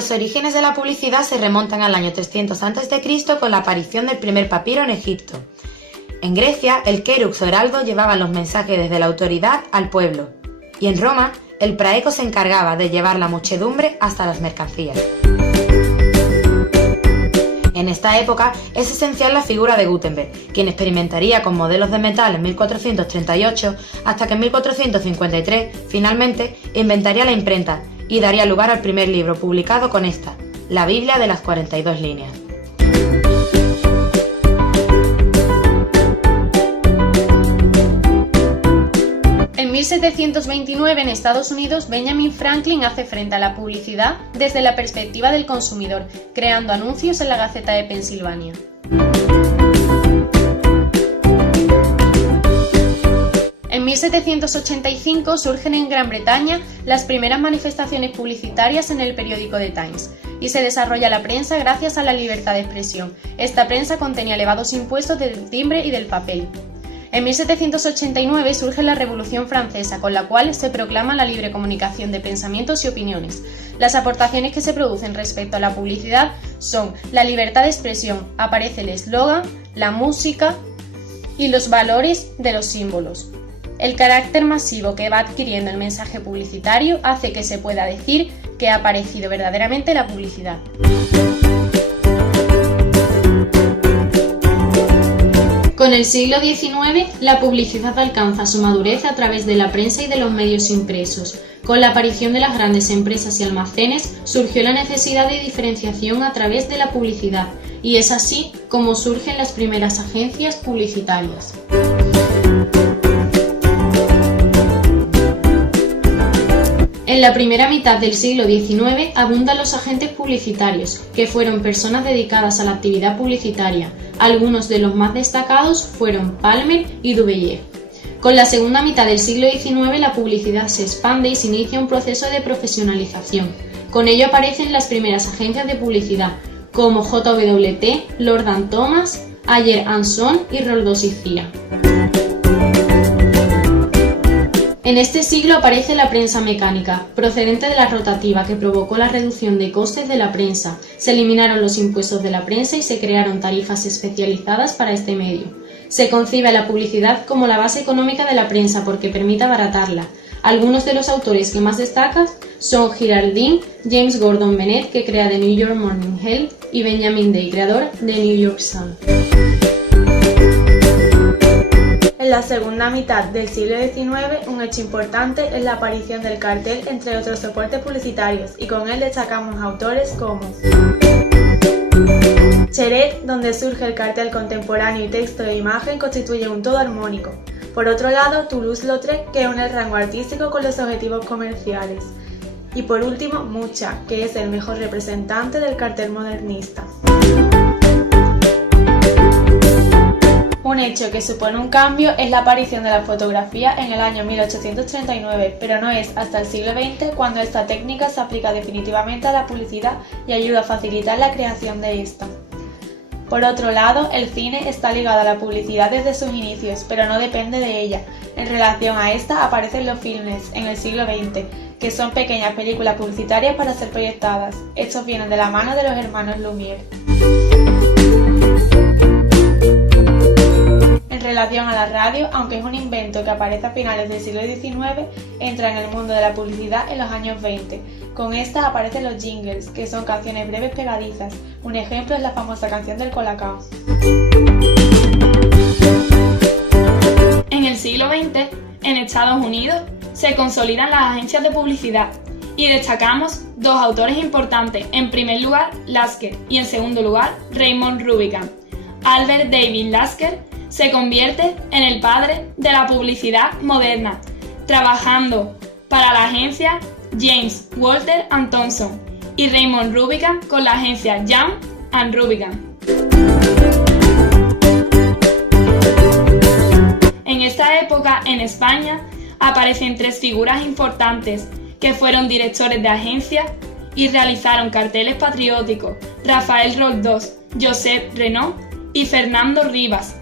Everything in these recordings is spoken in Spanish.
Los orígenes de la publicidad se remontan al año 300 a.C. con la aparición del primer papiro en Egipto. En Grecia, el querux o heraldo llevaba los mensajes desde la autoridad al pueblo, y en Roma, el praeco se encargaba de llevar la muchedumbre hasta las mercancías. En esta época es esencial la figura de Gutenberg, quien experimentaría con modelos de metal en 1438 hasta que en 1453 finalmente inventaría la imprenta y daría lugar al primer libro publicado con esta, la Biblia de las 42 líneas. En 1729 en Estados Unidos, Benjamin Franklin hace frente a la publicidad desde la perspectiva del consumidor, creando anuncios en la Gaceta de Pensilvania. En 1785 surgen en Gran Bretaña las primeras manifestaciones publicitarias en el periódico The Times y se desarrolla la prensa gracias a la libertad de expresión. Esta prensa contenía elevados impuestos del timbre y del papel. En 1789 surge la Revolución Francesa, con la cual se proclama la libre comunicación de pensamientos y opiniones. Las aportaciones que se producen respecto a la publicidad son la libertad de expresión, aparece el eslogan, la música y los valores de los símbolos. El carácter masivo que va adquiriendo el mensaje publicitario hace que se pueda decir que ha aparecido verdaderamente la publicidad. Con el siglo XIX, la publicidad alcanza su madurez a través de la prensa y de los medios impresos. Con la aparición de las grandes empresas y almacenes, surgió la necesidad de diferenciación a través de la publicidad, y es así como surgen las primeras agencias publicitarias. En la primera mitad del siglo XIX abundan los agentes publicitarios, que fueron personas dedicadas a la actividad publicitaria. Algunos de los más destacados fueron Palmer y Duveyer. Con la segunda mitad del siglo XIX la publicidad se expande y se inicia un proceso de profesionalización. Con ello aparecen las primeras agencias de publicidad, como JWT, Lord & Thomas, Ayer & Son y Roldos y Cía. En este siglo aparece la prensa mecánica, procedente de la rotativa, que provocó la reducción de costes de la prensa. Se eliminaron los impuestos de la prensa y se crearon tarifas especializadas para este medio. Se concibe la publicidad como la base económica de la prensa porque permite abaratarla. Algunos de los autores que más destacan son Giraldin, James Gordon Bennett, que crea The New York Morning Herald, y Benjamin Day, creador de New York Sun. En la segunda mitad del siglo XIX, un hecho importante es la aparición del cartel entre otros soportes publicitarios, y con él destacamos autores como Cheret, donde surge el cartel contemporáneo y texto e imagen constituye un todo armónico. Por otro lado, Toulouse-Lautrec, que une el rango artístico con los objetivos comerciales. Y por último, Mucha, que es el mejor representante del cartel modernista. Un hecho que supone un cambio es la aparición de la fotografía en el año 1839, pero no es hasta el siglo XX cuando esta técnica se aplica definitivamente a la publicidad y ayuda a facilitar la creación de esta. Por otro lado, el cine está ligado a la publicidad desde sus inicios, pero no depende de ella. En relación a esta aparecen los filmes en el siglo XX, que son pequeñas películas publicitarias para ser proyectadas. Estos vienen de la mano de los hermanos Lumière. En relación a la radio, aunque es un invento que aparece a finales del siglo XIX, entra en el mundo de la publicidad en los años 20. Con esta aparecen los jingles, que son canciones breves pegadizas. Un ejemplo es la famosa canción del Colacao. En el siglo XX, en Estados Unidos, se consolidan las agencias de publicidad y destacamos dos autores importantes. En primer lugar, Lasker y en segundo lugar, Raymond Rubicam. Albert David Lasker se convierte en el padre de la publicidad moderna, trabajando para la agencia James, Walter & Thompson y Raymond Rubicam con la agencia Young & Rubicam. En esta época, en España, aparecen tres figuras importantes que fueron directores de agencia y realizaron carteles patrióticos: Rafael Roldós, Josep Renaud y Fernando Rivas.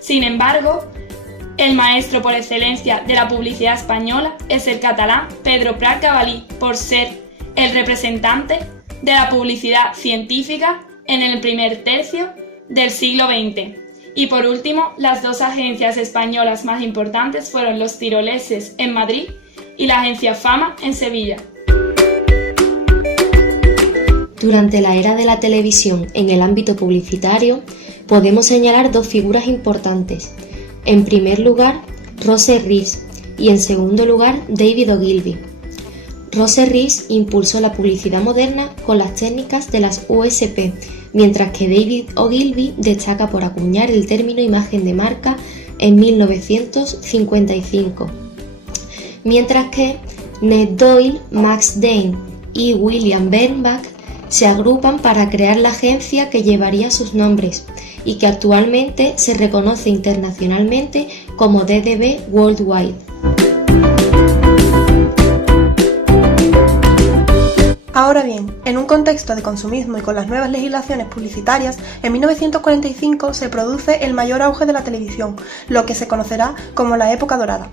Sin embargo, El maestro por excelencia de la publicidad española es el catalán Pedro Prat Gabalí, por ser el representante de la publicidad científica en el primer tercio del siglo XX. Y por último, las dos agencias españolas más importantes fueron los tiroleses en Madrid y la agencia Fama en Sevilla. Durante la era de la televisión en el ámbito publicitario, podemos señalar dos figuras importantes. En primer lugar, Rose Reeves y en segundo lugar, David Ogilvy. Rose Reeves impulsó la publicidad moderna con las técnicas de las USP, mientras que David Ogilvy destaca por acuñar el término imagen de marca en 1955. Mientras que Ned Doyle, Max Dane y William Bernbach se agrupan para crear la agencia que llevaría sus nombres y que actualmente se reconoce internacionalmente como DDB Worldwide. Ahora bien, en un contexto de consumismo y con las nuevas legislaciones publicitarias, en 1945 se produce el mayor auge de la televisión, lo que se conocerá como la época dorada.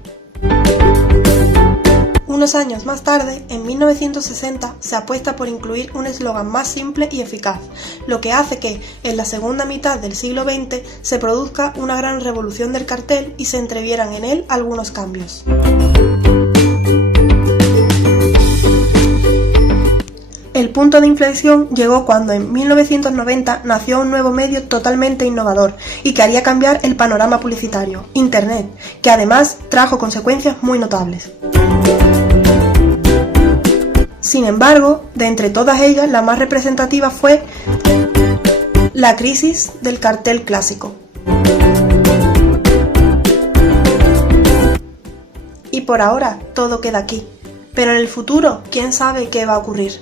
Unos años más tarde, en 1960, se apuesta por incluir un eslogan más simple y eficaz, lo que hace que, en la segunda mitad del siglo XX, se produzca una gran revolución del cartel y se entrevieran en él algunos cambios. El punto de inflexión llegó cuando en 1990 nació un nuevo medio totalmente innovador y que haría cambiar el panorama publicitario, Internet, que además trajo consecuencias muy notables. Sin embargo, de entre todas ellas, la más representativa fue la crisis del cartel clásico. Y por ahora, todo queda aquí. Pero en el futuro, ¿quién sabe qué va a ocurrir?